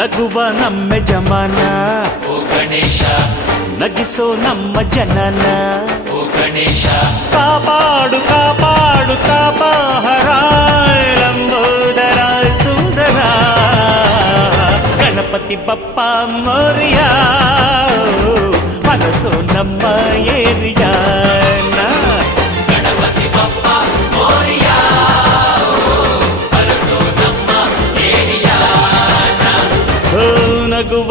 ನಗುವ ನಮ್ಮ ಜಮಾನ ಓ ಗಣೇಶ ನಗಿಸೋ ನಮ್ಮ ಜನನ ಓ ಗಣೇಶ ಕಾಪಾಡು ಕಾಪಾಡು ಕಾಪಾಹರ ಲಂಬೋದರ ಸುಂದರ ಗಣಪತಿ ಬಪ್ಪ ಮೋರಿಯ ಮನಸ್ಸು ನಮ್ಮ ಏರಿಯಾನ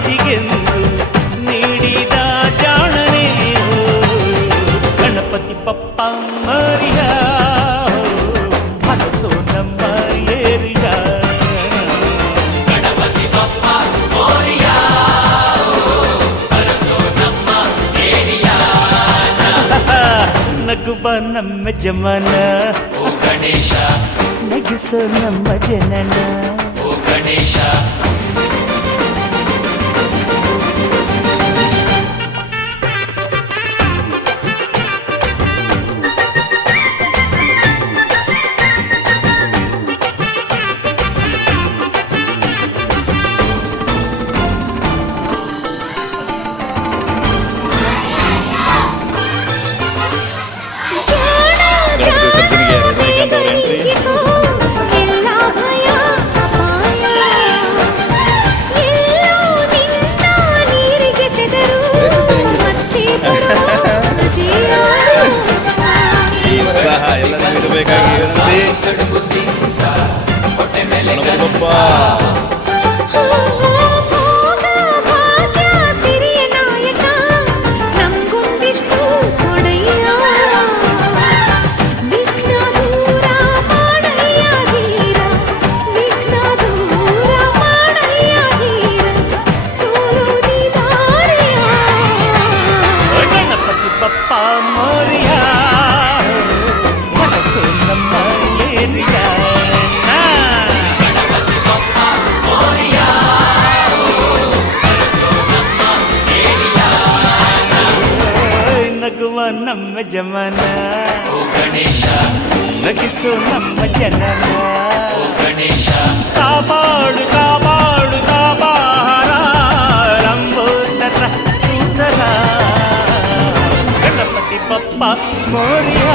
ಮಾತಿಗೆಂದು ನೀಡಿದ ಜಾಣನೇ ಗಣಪತಿ ಪಪ್ಪ ಮರಿಯ ಮನಸ್ಸು ನಮ್ಮ ಏರಿಯ ಗಣಪತಿ ಪಪ್ಪ ಮೋರಿಯ ನಗುವ ನಮ್ಮ ಜಮನ. ಓ ಗಣೇಶ. ನಗಿಸೋ ನಮ್ಮ ಜನನ. ಓ ಗಣೇಶ. ನಗುವ ನಮ್ಮ ಜಮನ ಓ ಗಣೇಶ ನಗಿಸೋ ನಮ್ಮ ಜನನ ಓ ಗಣೇಶ ಕಾಪಾಡು ಕಾಪಾಡು ಕಾಪಾರ ರಂಬೋದರ ಸುಂದರ ಗಣಪತಿ ಬಪ್ಪ ಮೋರಿಯ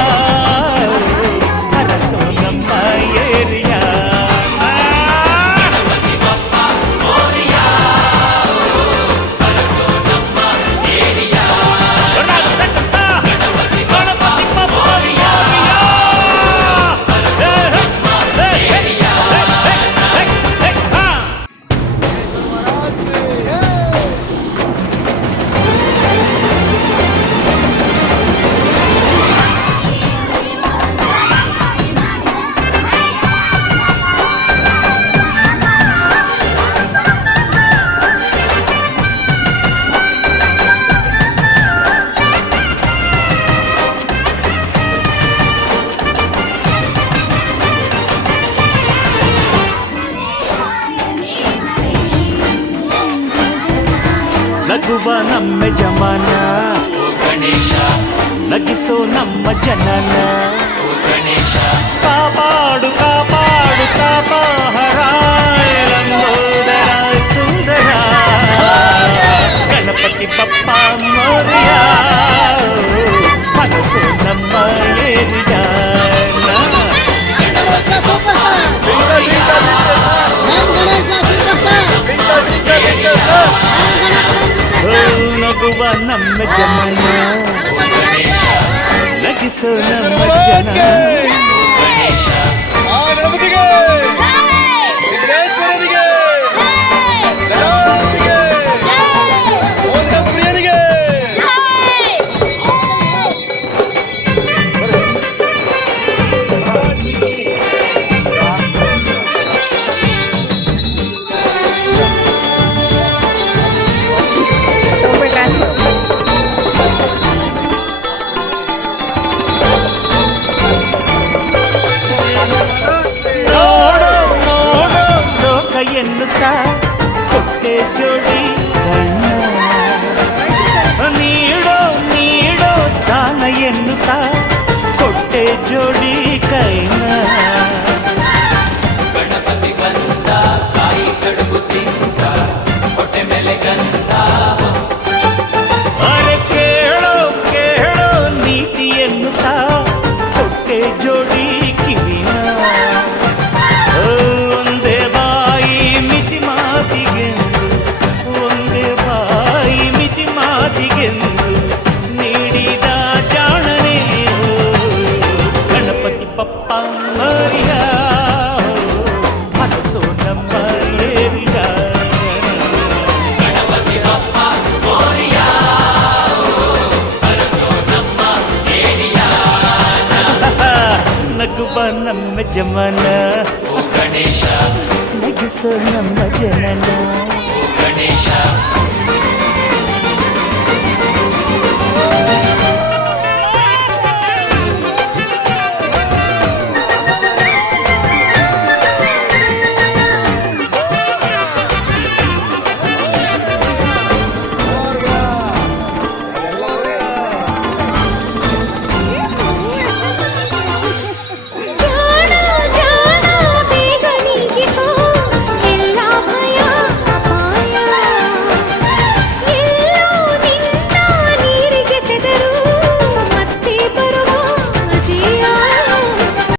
ಒನ್ನಗಿಸೋ ನಮ್ಮ ಜನನ ಗಣೇಶ ಕಾಪಾಡು ಕಾಪಾಡು ಕಾಪಾಹರಾಯ ಲಂಗೋದರಾಯ ಸುಂದರ ಗಣಪತಿ ಪಪ್ಪ ಮೋರಿಯ ನಗಿಸೋ ನಮ್ಮ ఒక ఎన్నుక కొట్టే జోడి నీడో నీడో తాన ఎన్నుక కొట్టే జోడి కైనా గణపతి కంత కాయి కడుపు తింత ನಗುವ ನಮ್ಮ ಜಮನ ಓ ಗಣೇಶ ನಗಿಸೋ ನಮ್ಮ ಜನನ ಓ ಗಣೇಶ